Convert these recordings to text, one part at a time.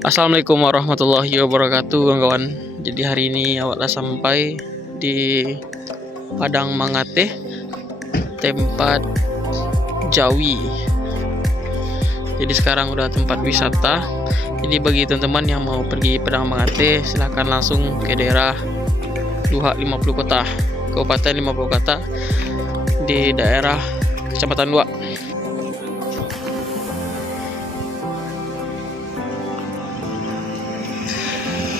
Assalamualaikum warahmatullahi wabarakatuh, kawan-kawan. Jadi hari ini awak dah sampai di Padang Mangate, tempat Jawi. Jadi sekarang udah tempat wisata. Jadi bagi teman-teman yang mau pergi Padang Mangate, silahkan langsung ke daerah Luhak 50 Kota, Kabupaten 50 Kota, di daerah Kecamatan Luhak.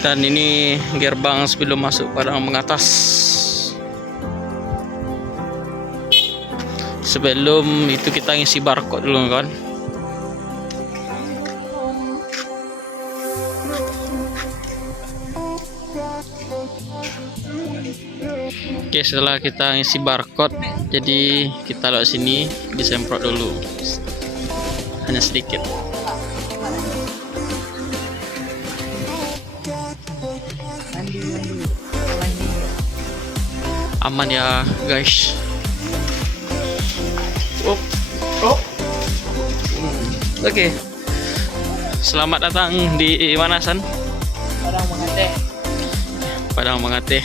Dan ini gerbang sebelum masuk Padang Mengatas. Sebelum itu kita ngisi barcode dulu, kan. Oke, setelah kita ngisi barcode, jadi kita lewat sini disemprot dulu. Hanya sedikit. Aman ya guys. Oke. Selamat datang di mana, San? Padang Mangate. Padang Mangate,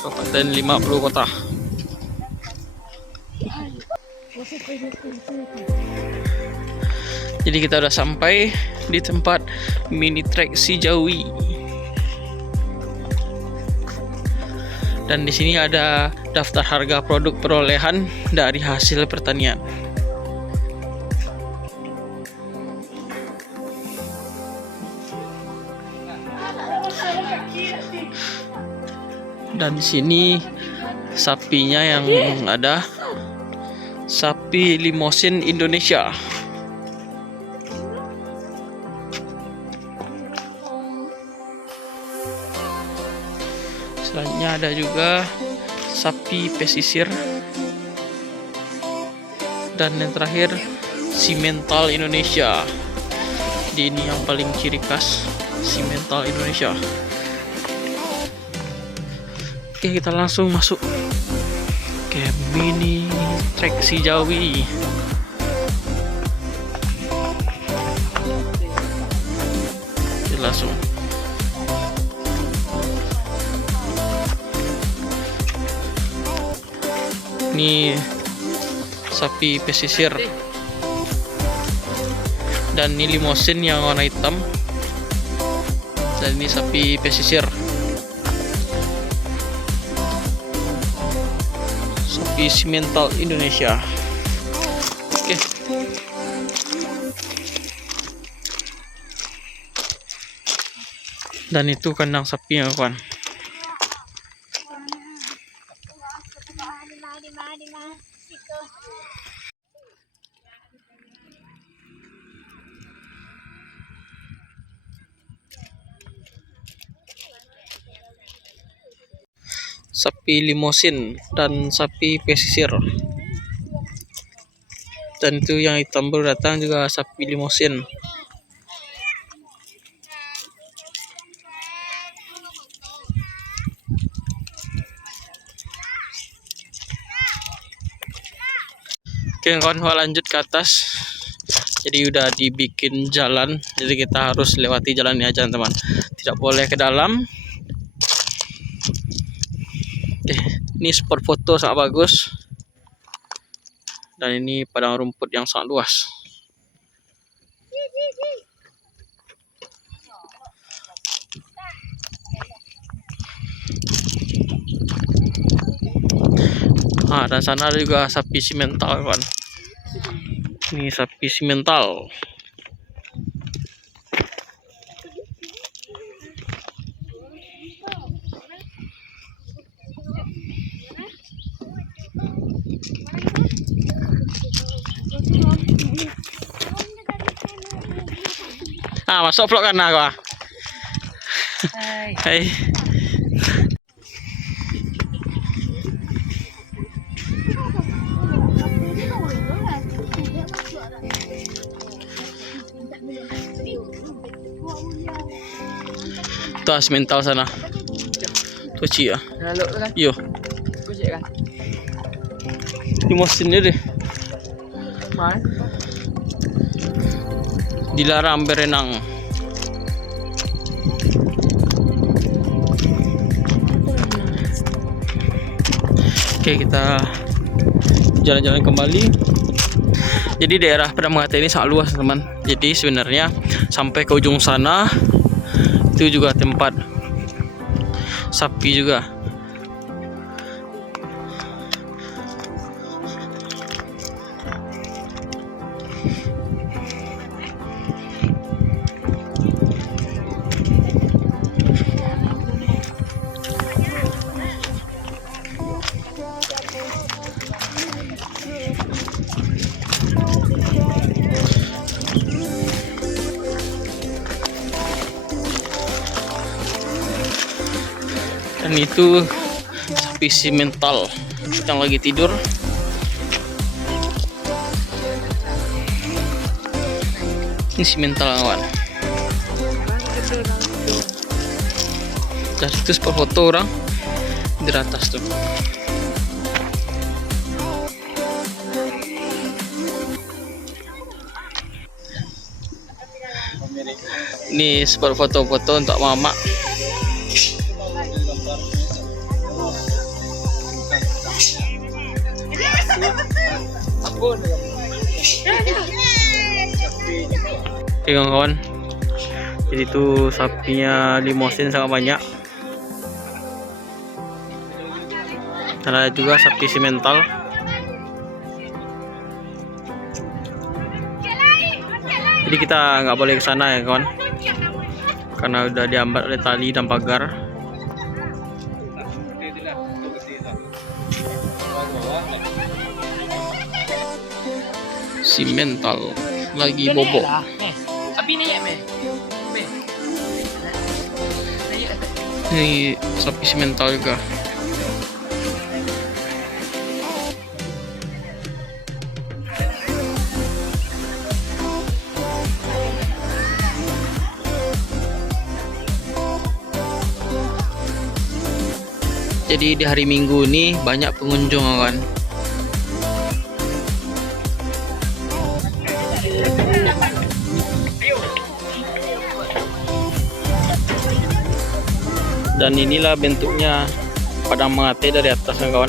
Kabupaten 50 Kota. Jadi kita udah sampai di tempat mini trek si Jawi. Dan di sini ada daftar harga produk perolehan dari hasil pertanian. Dan di sini sapinya yang ada sapi Limousin Indonesia. Selanjutnya ada juga sapi pesisir, dan yang terakhir Simmental Indonesia. Ini yang paling ciri khas, Simmental Indonesia. Oke, kita langsung masuk ke mini trek si Jawi. Kita langsung. Ini sapi pesisir, dan ini Limousin yang warna hitam, dan ini sapi pesisir, sapi Simmental Indonesia. Oke. Dan itu kandang sapi ya, kawan. Sapi Limousin dan sapi pesisir. Dan itu yang hitam baru datang juga sapi Limousin. Oke kawan, lanjut ke atas. Jadi udah dibikin jalan, jadi kita harus lewati jalan ini aja teman, tidak boleh ke dalam. Oke, ini spot foto sangat bagus, dan ini padang rumput yang sangat luas. Dan sana ada juga sapi Simmental, kawan. Ini sapi Simmental. Ah, masuk vlog kan aku. Hai. Hai. Tuh mental sana. Tuh Cia. Lalu kan? Yo, Kusik kan? di mesin deh. Mana? Dilarang berenang. Oke, kita jalan-jalan kembali. Jadi daerah Padang Mengate ini sangat luas, teman. Jadi sebenarnya sampai ke ujung sana itu juga tempat sapi juga. Dan itu sapi simental yang lagi tidur. Ini simental kawan. Dan itu spot foto orang di atas tuh. Ini spot foto-foto untuk mama. Oke kawan-kawan, jadi itu sapinya limosin sangat banyak. Dan ada juga sapi simental. Jadi kita nggak boleh ke sana ya kawan, karena udah diambat oleh tali dan pagar. Simental lagi bobo. Tapi ni ya, meh. Ini sapi simental juga. Jadi di hari Minggu ini banyak pengunjung kawan. Dan inilah bentuknya Padang Mengate dari atas kawan.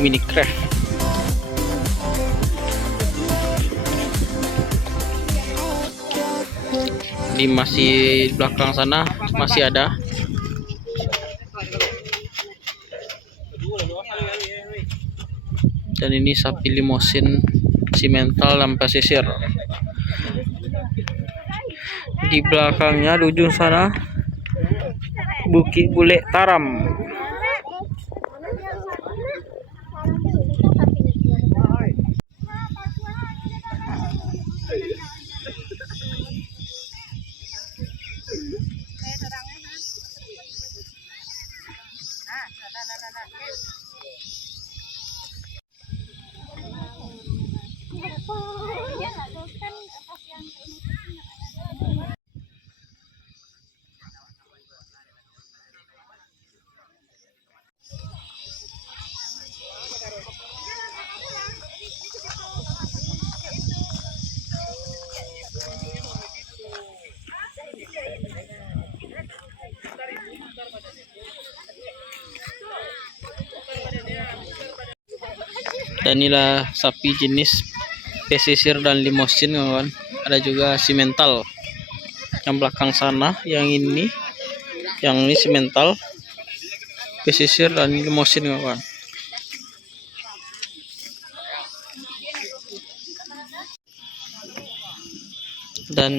Mini craft. Ini masih di belakang sana masih ada. Dan ini sapi limosin simental dan pesisir. Di belakangnya di ujung sana Bukit Bule Taram. Dan inilah sapi jenis pesisir dan limosin kawan. Ada juga simental yang belakang sana, yang ini simental, pesisir dan limosin kawan. Dan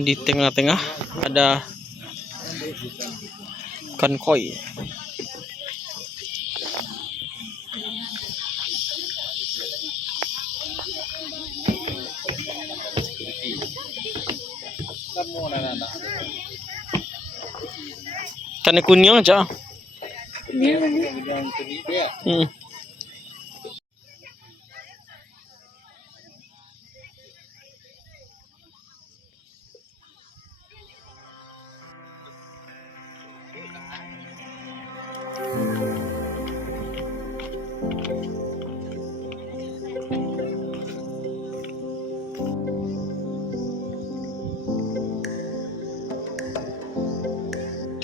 di tengah-tengah ada ikan koi. Ikan kuning aja. Hmm.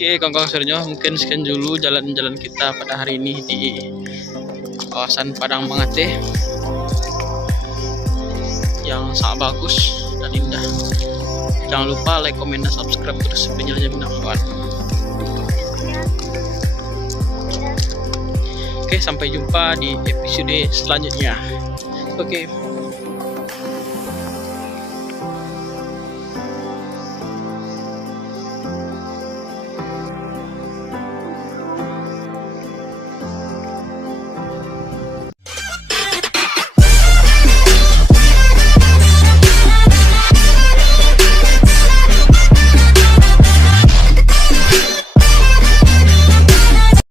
Oke, kawan-kawan sebenarnya mungkin sekian dulu jalan-jalan kita pada hari ini di kawasan Padang Mangate yang sangat bagus dan indah. Jangan lupa like, komen, dan subscribe terus penyelenggaraan kawan. Oke, sampai jumpa di episode selanjutnya. Oke.